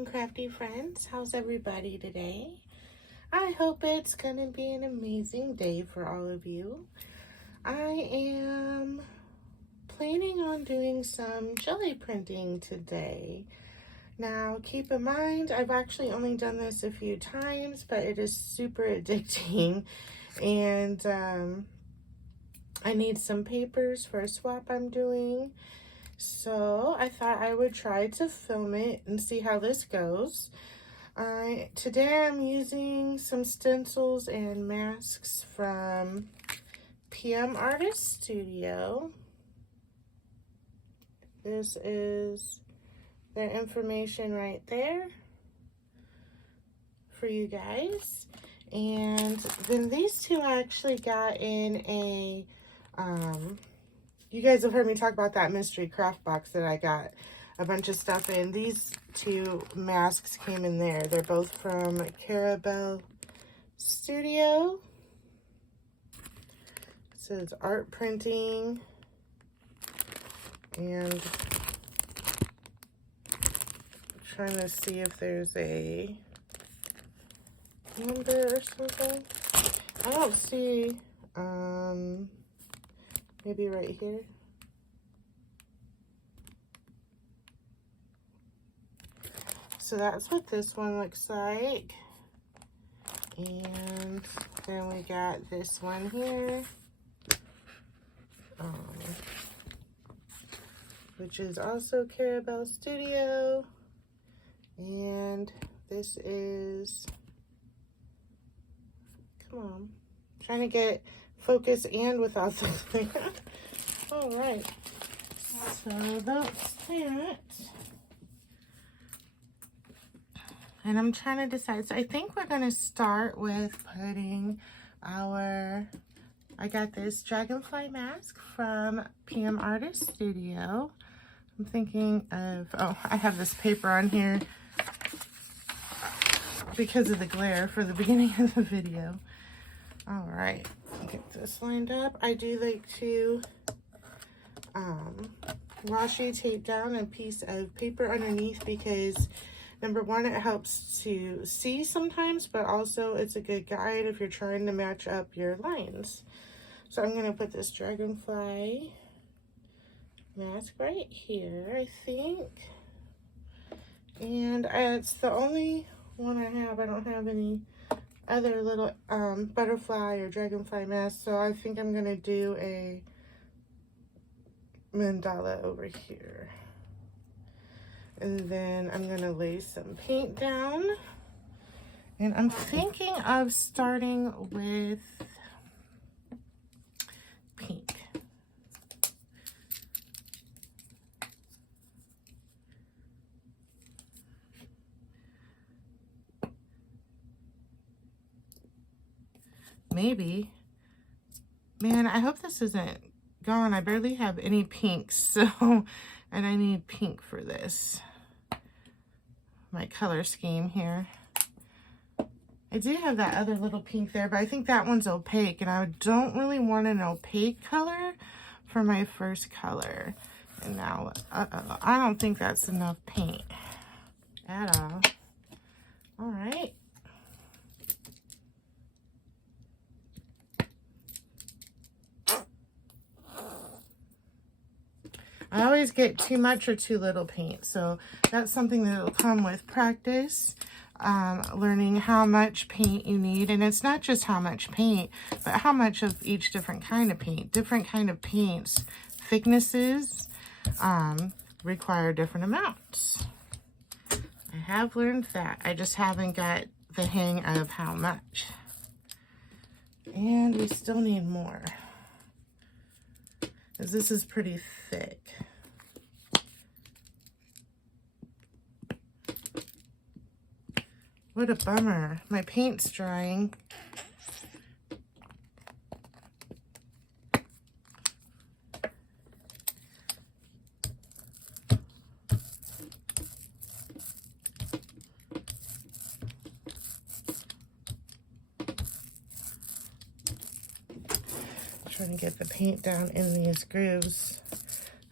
morning, crafty friends. How's everybody today? I hope it's gonna be an amazing day for all of you. I am planning on doing some jelly printing today. Now, keep in mind, I've actually only done this a few times, but it is super addicting. And I need some papers for a swap I'm doing. So I thought I would try to film it and see how this goes. Today I'm using some stencils and masks from PM Artist Studio. This is their information right there for you guys. And then these two I actually got in a, you guys have heard me talk about that mystery craft box that I got a bunch of stuff in. These two masks came in there. They're both from Gelli Studio. It says art printing. And I'm trying to see if there's a number or something. I don't see, maybe right here. So that's what this one looks like. And then we got this one here, which is also Gelli Studio. And this is, come on, trying to get focus and without the glare. All right, so that's that. And I'm trying to decide. So I think we're going to start with putting our, I got this dragonfly mask from PM Artist Studio. I'm thinking of, oh, I have this paper on here because of the glare for the beginning of the video. All right, get this lined up. I do like to washi tape down a piece of paper underneath because number one, it helps to see sometimes, but also it's a good guide if you're trying to match up your lines. So I'm gonna put this dragonfly mask right here, I think. And it's the only one I have. I don't have any other little butterfly or dragonfly mask, so I think I'm gonna do a mandala over here. And then I'm gonna lay some paint down. And I'm thinking of starting with pink. Maybe. Man, I hope this isn't gone. I barely have any pinks, so, and I need pink for this. My color scheme here. I do have that other little pink there, but I think that one's opaque, and I don't really want an opaque color for my first color. And now, I don't think that's enough paint at all. All right. I always get too much or too little paint, so that's something that will come with practice, learning how much paint you need. And it's not just how much paint, but how much of each different kind of paint. Different kind of paints, thicknesses, require different amounts. I have learned that. I just haven't got the hang of how much. And we still need more, because this is pretty thick. What a bummer. My paint's drying. Trying to get the paint down in these grooves.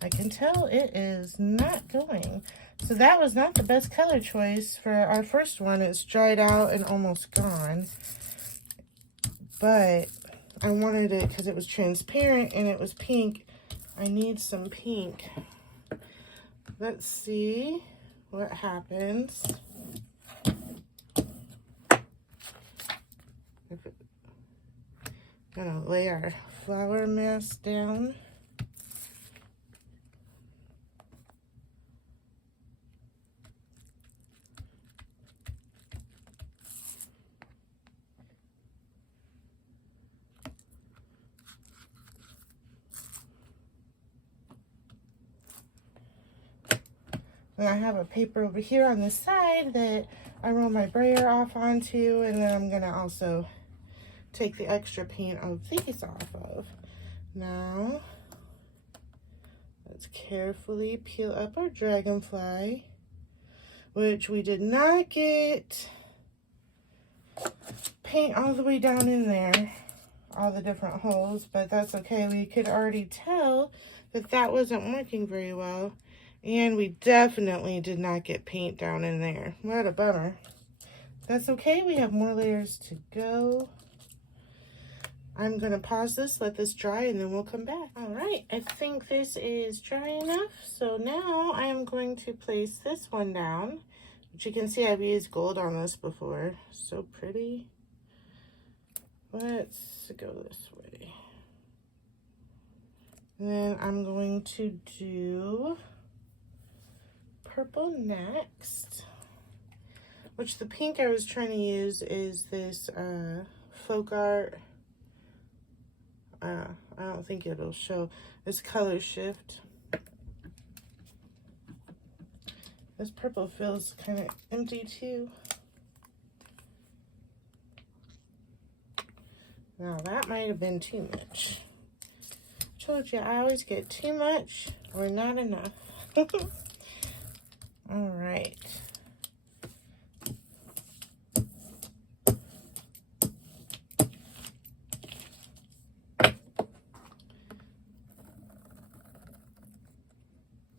I can tell it is not going. So that was not the best color choice for our first one. It's dried out and almost gone. But I wanted it because it was transparent and it was pink. I need some pink. Let's see what happens. I'm gonna lay our flour mask down. And I have a paper over here on the side that I roll my brayer off onto, and then I'm gonna also take the extra paint of these off of. Now, let's carefully peel up our dragonfly, which we did not get paint all the way down in there, all the different holes, but that's okay. We could already tell that that wasn't working very well. And we definitely did not get paint down in there. What a bummer. That's okay. We have more layers to go. I'm going to pause this, let this dry, and then we'll come back. All right. I think this is dry enough. So now I am going to place this one down. Which you can see I've used gold on this before. So pretty. Let's go this way. And then I'm going to do purple next, which the pink I was trying to use is this folk art. I don't think it'll show. This color shift. This purple feels kind of empty too. Now that might have been too much. Told you I always get too much or not enough. All right.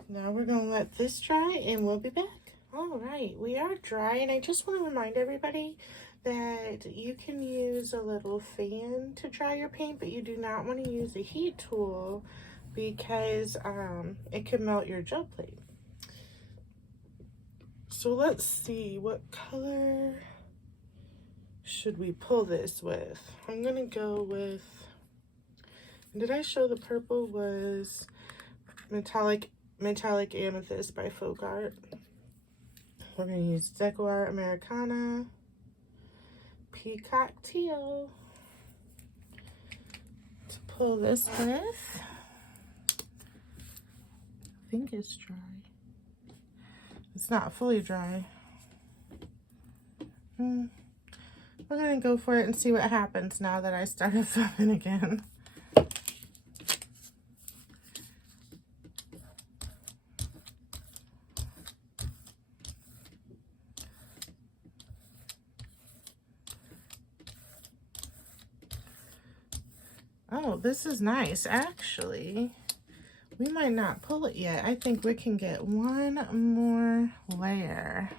Now we're going to let this dry and we'll be back. All right, we are dry, and I just want to remind everybody that you can use a little fan to dry your paint, but you do not want to use a heat tool because it can melt your gel plate. So let's see, what color should we pull this with? I'm gonna go with, did I show the purple was metallic amethyst by Folk Art? We're gonna use Deco Art Americana, Peacock Teal to pull this with. I think it's dry. It's not fully dry. We're gonna go for it and see what happens now that I started filming again. Oh, this is nice. Actually, we might not pull it yet. I think we can get one more layer.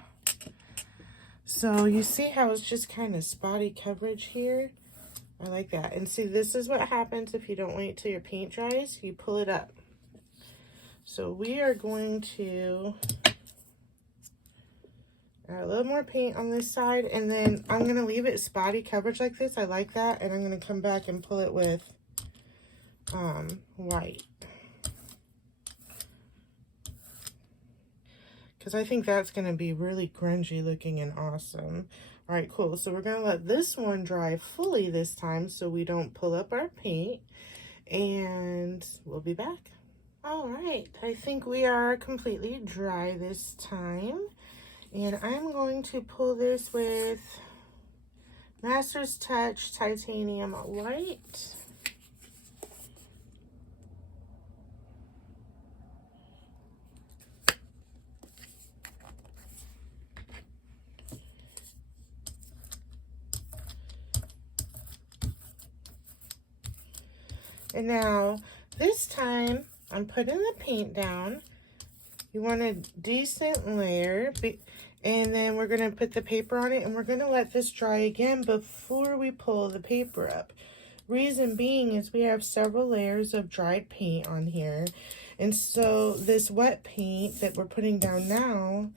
So you see how it's just kind of spotty coverage here? I like that. And see, this is what happens if you don't wait till your paint dries. You pull it up. So we are going to add a little more paint on this side, and then I'm going to leave it spotty coverage like this. I like that. And I'm going to come back and pull it with white. Because I think that's going to be really grungy looking and awesome. All right, cool. So we're going to let this one dry fully this time so we don't pull up our paint. And we'll be back. All right, I think we are completely dry this time. And I'm going to pull this with Master's Touch Titanium White. And now, this time, I'm putting the paint down, You want a decent layer, and then we're going to put the paper on it, and we're going to let this dry again before we pull the paper up. Reason being is we have several layers of dried paint on here, and so this wet paint that we're putting down now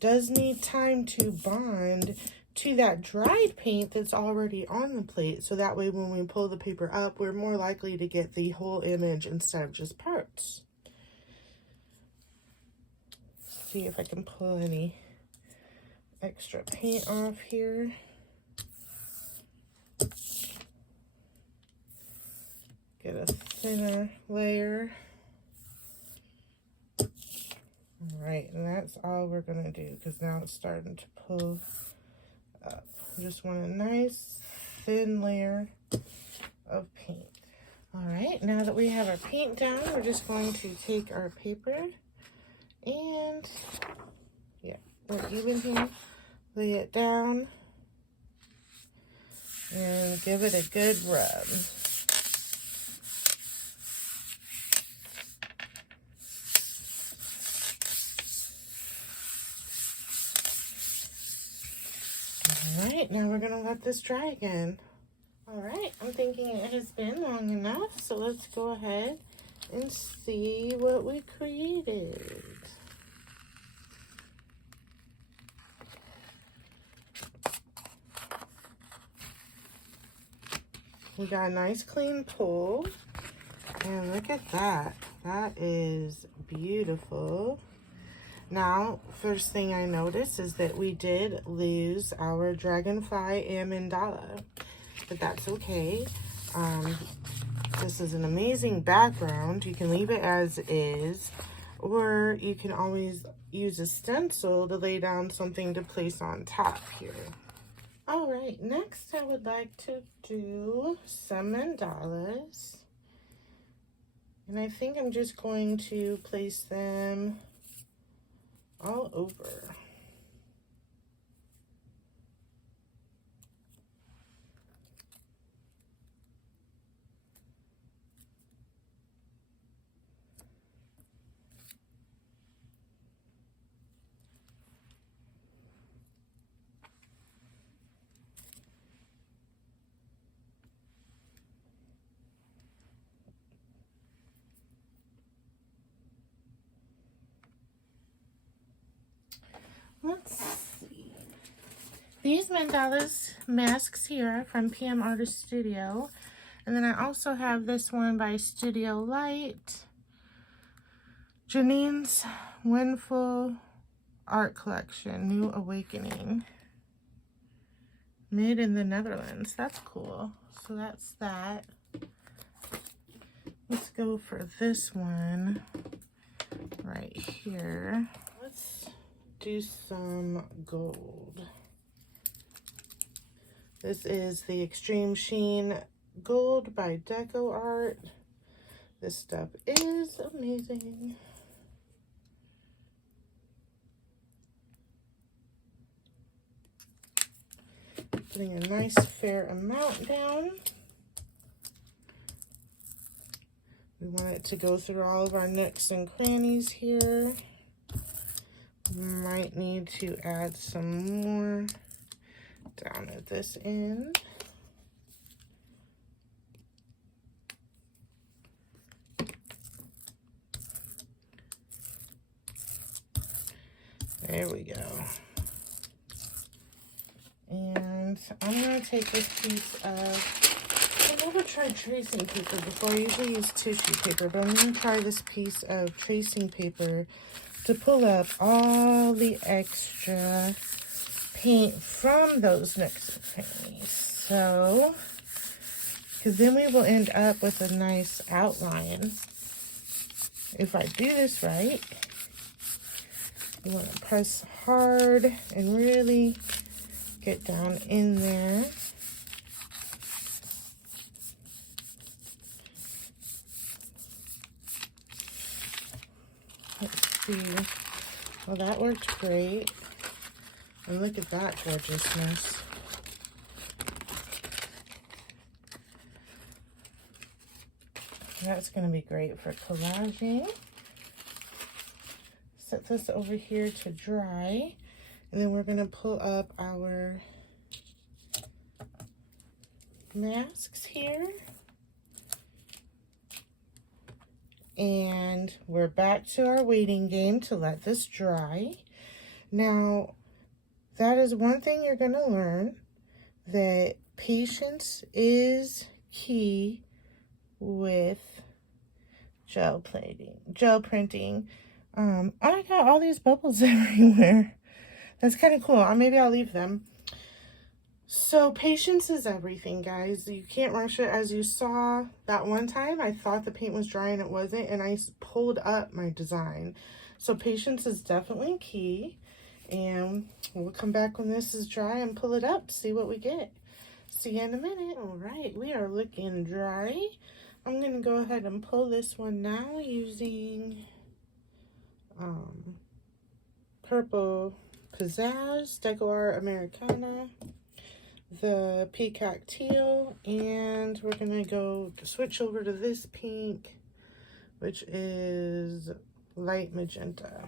does need time to bond to that dried paint that's already on the plate, so that way when we pull the paper up, we're more likely to get the whole image instead of just parts. See if I can pull any extra paint off here. Get a thinner layer. All right, and that's all we're gonna do because now it's starting to pull up. Just want a nice thin layer of paint. All right, now that we have our paint down, we're just going to take our paper and, yeah, we're even here, lay it down and give it a good rub. All right, now we're gonna let this dry again. All right, I'm thinking it has been long enough, so let's go ahead and see what we created. We got a nice clean pull, and look at that. That is beautiful. Now, first thing I noticed is that we did lose our dragonfly and mandala, but that's okay. This is an amazing background. You can leave it as is, or you can always use a stencil to lay down something to place on top here. All right, next I would like to do some mandalas. And I think I'm just going to place them all over. Let's see. These mandalas masks here are from PM Artist Studio. And then I also have this one by Studio Light. Janine's Windful Art Collection, New Awakening. Made in the Netherlands. That's cool. So that's that. Let's go for this one right here. Let's do some gold. This is the Extreme Sheen Gold by Deco Art. This stuff is amazing. Putting a nice fair amount down. We want it to go through all of our nooks and crannies here. Might need to add some more down at this end. There we go. And I'm going to take this piece of, I've never tried tracing paper before. I usually use tissue paper, but I'm going to try this piece of tracing paper to pull up all the extra paint from those nooks and crannies. So, because then we will end up with a nice outline. If I do this right, you want to press hard and really get down in there. Let's see. Well, that worked great. And look at that gorgeousness. That's going to be great for collaging. set this over here to dry. And then we're going to pull up our masks here. And we're back to our waiting game to let this dry. Now, that is one thing you're going to learn, that patience is key with gel printing. I got all these bubbles everywhere. That's kind of cool. Maybe I'll leave them. So patience is everything, guys. You can't rush it. As you saw that one time, I thought the paint was dry and it wasn't, and I pulled up my design. So patience is definitely key. And we'll come back when this is dry and pull it up, see what we get. See you in a minute. All right, we are looking dry. I'm going to go ahead and pull this one now using Purple Pizzazz, Deco Art Americana, the Peacock Teal, and we're going to go switch over to this pink, which is Light Magenta.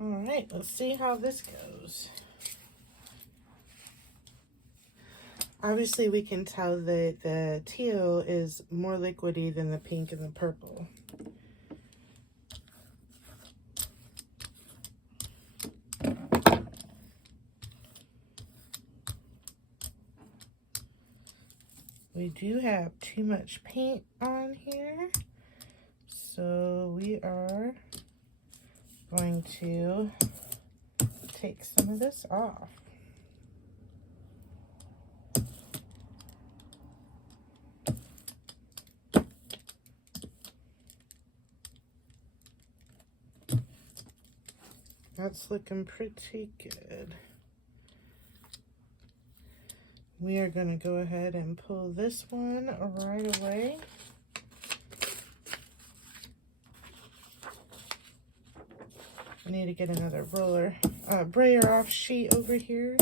All right, let's see how this goes. Obviously, we can tell that the teal is more liquidy than the pink and the purple. We do have too much paint on here, so we are going to take some of this off. That's looking pretty good. We are going to go ahead and pull this one right away. I need to get another brayer off sheet over here.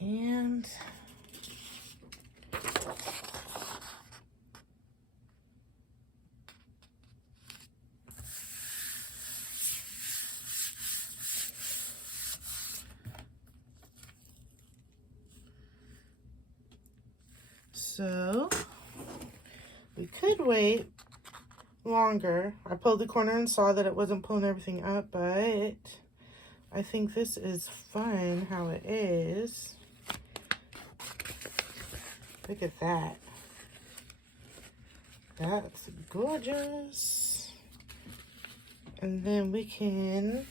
And so we could wait longer. I pulled the corner and saw that it wasn't pulling everything up, but I think this is fun how it is. Look at that. That's gorgeous. And then we can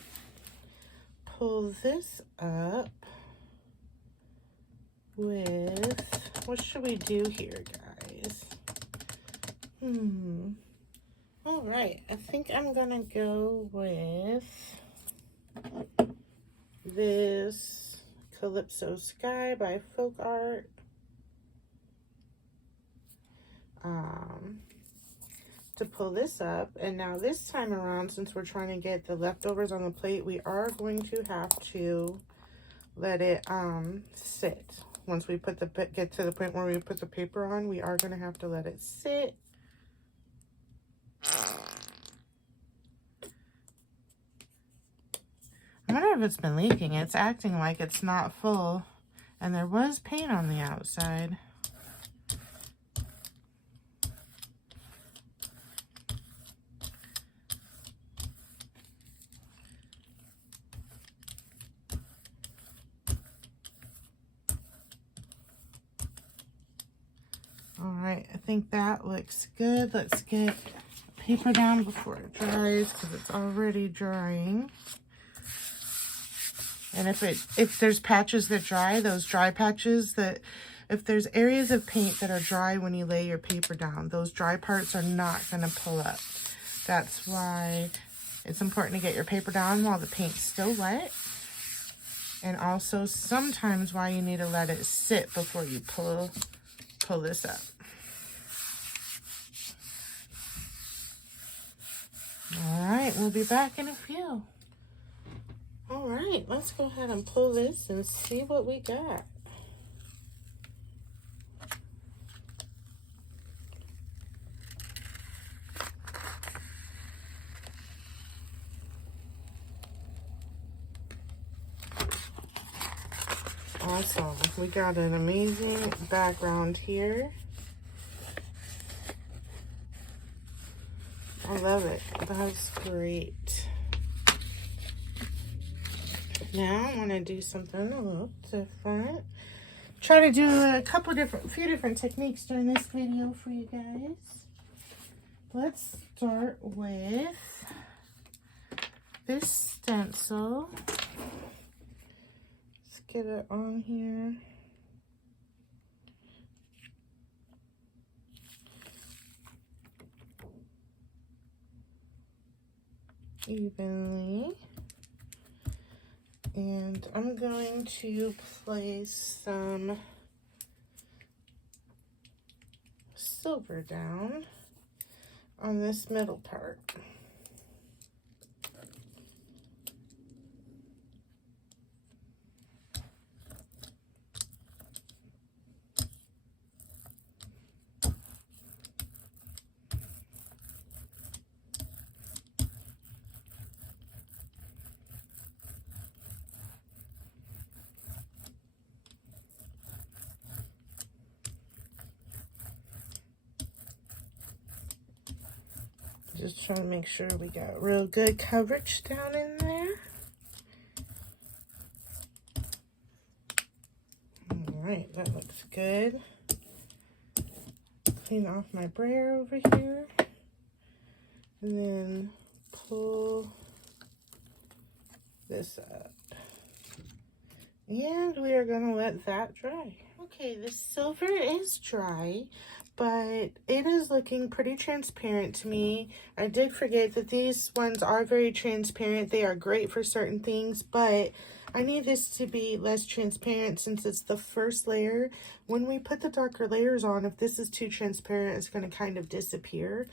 pull this up with, what should we do here, guys? All right, I think I'm gonna go with this Calypso Sky by Folk Art. To pull this up, and now this time around, since we're trying to get the leftovers on the plate, we are going to have to let it sit. Once we get to the point where we put the paper on, we are going to have to let it sit. I wonder if it's been leaking. It's acting like it's not full, and there was paint on the outside. All right, I think that looks good. Let's get paper down before it dries because it's already drying. And if there's patches that dry, those dry patches that if there's areas of paint that are dry when you lay your paper down, those dry parts are not going to pull up. That's why it's important to get your paper down while the paint's still wet. And also sometimes why you need to let it sit before you pull this up. All right, we'll be back in a few. All right, let's go ahead and pull this and see what we got. Awesome. We got an amazing background here. I love it. That's great. Now I want to do something a little different. Try to do a few different techniques during this video for you guys. Let's start with this stencil. Let's get it on here. Evenly. And I'm going to place some silver down on this middle part. Just trying to make sure we got real good coverage down in there. All right, that looks good. Clean off my brayer over here. And then pull this up. And we are going to let that dry. Okay, the silver is dry, but it is looking pretty transparent to me. I did forget that these ones are very transparent. They are great for certain things, but I need this to be less transparent since it's the first layer. When we put the darker layers on, if this is too transparent, it's going to kind of disappear.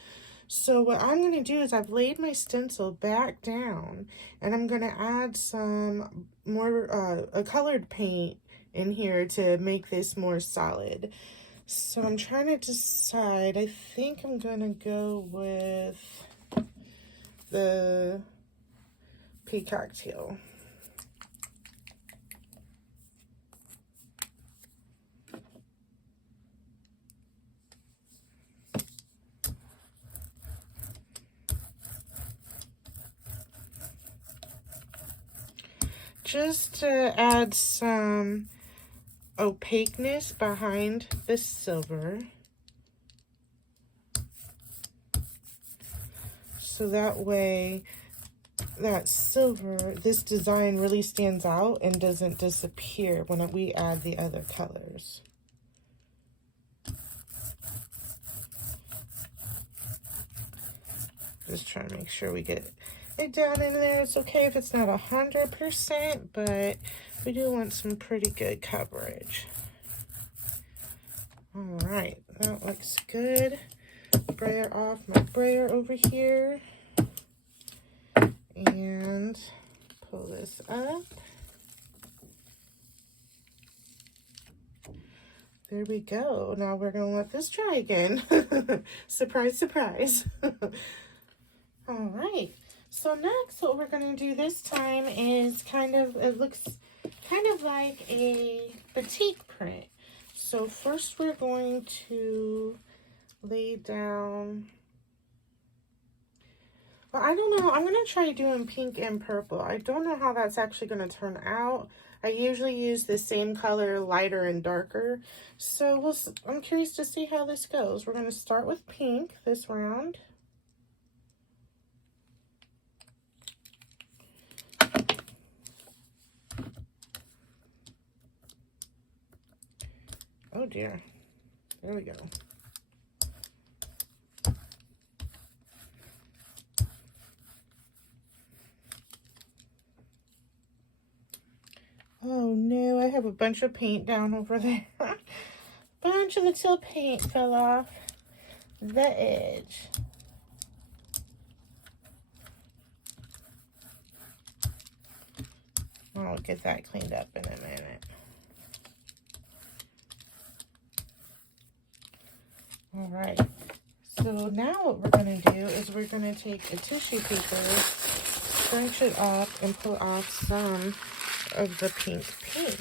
So what I'm going to do is I've laid my stencil back down, and I'm going to add some more a colored paint in here to make this more solid. So I'm trying to decide. I think I'm going to go with the peacock teal. Just to add some opaqueness behind this silver. So that way, that silver, this design really stands out and doesn't disappear when we add the other colors. Just trying to make sure we get it down in there. It's okay if it's not 100%, but we do want some pretty good coverage. All right, that looks good. Brayer off my brayer over here. And pull this up. There we go. Now we're going to let this dry again. Surprise, surprise. All right. So next, what we're going to do this time is it looks kind of like a batik print. So first we're going to lay down, well, I don't know. I'm going to try doing pink and purple. I don't know how that's actually going to turn out. I usually use the same color, lighter and darker. So I'm curious to see how this goes. We're going to start with pink this round. Oh, dear. There we go. Oh no, I have a bunch of paint down over there. Bunch of little paint fell off the edge. I'll get that cleaned up in a minute. All right. So now what we're going to do is we're going to take a tissue paper, scrunch it up, and pull off some of the pink paint.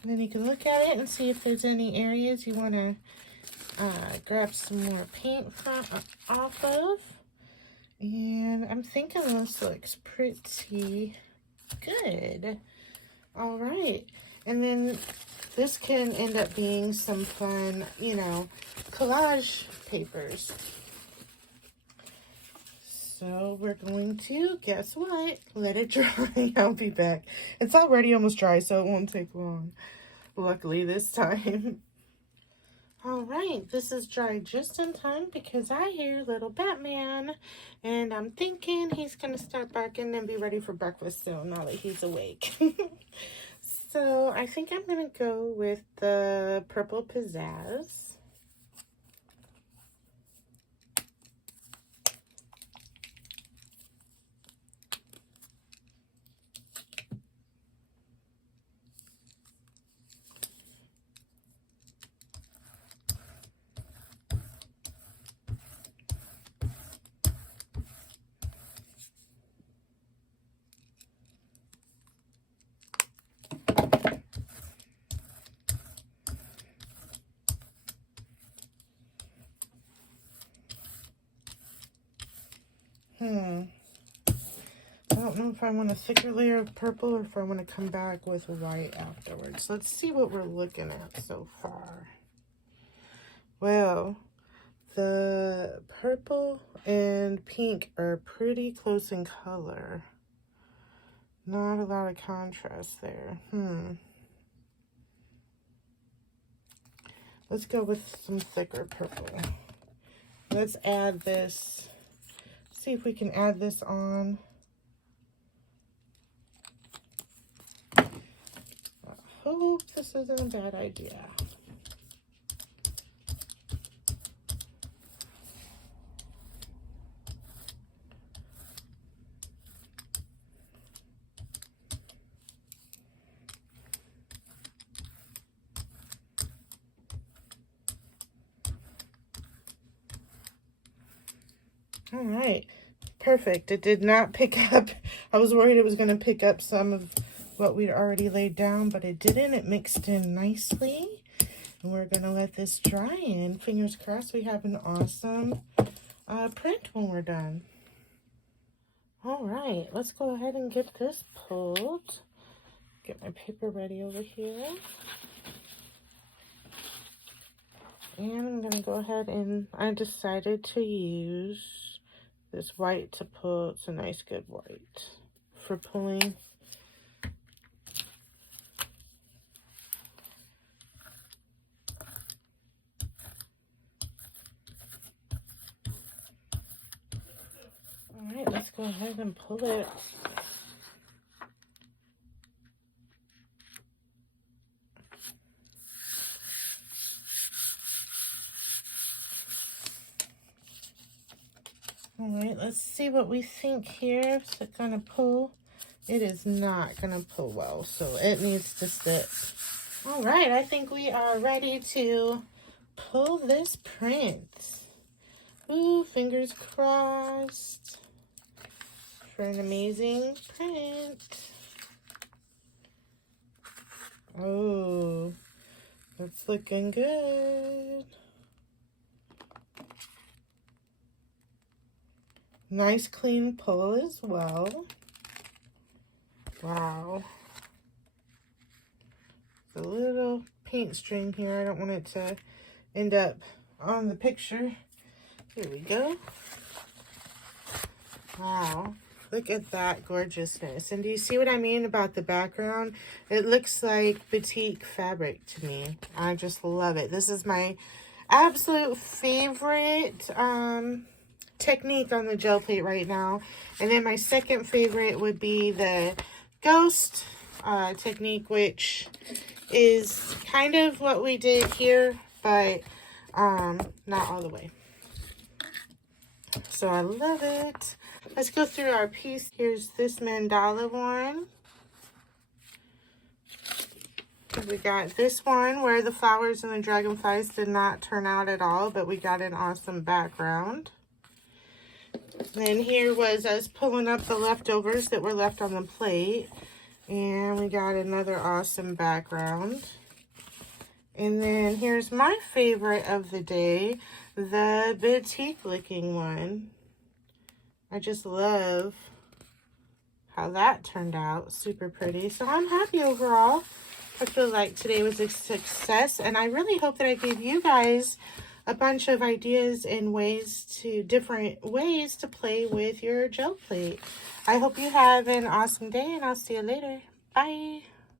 And then you can look at it and see if there's any areas you want to grab some more paint from off of. And I'm thinking this looks pretty good. All right. And then this can end up being some fun, you know, collage papers. So we're going to, guess what? Let it dry. I'll be back. It's already almost dry, so it won't take long. Luckily this time. All right, this is dry just in time because I hear little Batman, and I'm thinking he's going to start barking and be ready for breakfast soon now that he's awake. So I think I'm going to go with the purple pizzazz. I don't know if I want a thicker layer of purple or if I want to come back with white afterwards. Let's see what we're looking at so far. Well, the purple and pink are pretty close in color. Not a lot of contrast there. Let's go with some thicker purple. Let's add this. See if we can add this on. I hope this isn't a bad idea. All right, perfect. It did not pick up. I was worried it was going to pick up some of what we'd already laid down, but it didn't. It mixed in nicely. And we're going to let this dry in. Fingers crossed we have an awesome print when we're done. All right, let's go ahead and get this pulled. Get my paper ready over here. And I'm going to go ahead and I decided to use this white to pull. It's a nice good white for pulling. All right, let's go ahead and pull it. All right, let's see what we think here. Is it gonna pull? It is not gonna pull well, so it needs to sit. All right, I think we are ready to pull this print. Ooh, fingers crossed for an amazing print. Oh, that's looking good. Nice clean pull as well. Wow. The little paint string here. I don't want it to end up on the picture. Here we go. Wow. Look at that gorgeousness. And do you see what I mean about the background? It looks like batik fabric to me. I just love it. This is my absolute favorite technique on the gel plate right now. And then my second favorite would be the ghost technique, which is kind of what we did here, but not all the way. So I love it. Let's go through our piece. Here's this mandala one. We got this one where the flowers and the dragonflies did not turn out at all, but we got an awesome background. Then here was us pulling up the leftovers that were left on the plate. And we got another awesome background. And then here's my favorite of the day, the batik looking one. I just love how that turned out. Super pretty. So I'm happy overall. I feel like today was a success. And I really hope that I gave you guys a bunch of ideas and different ways to play with your gel plate. I hope you have an awesome day, and I'll see you later. Bye.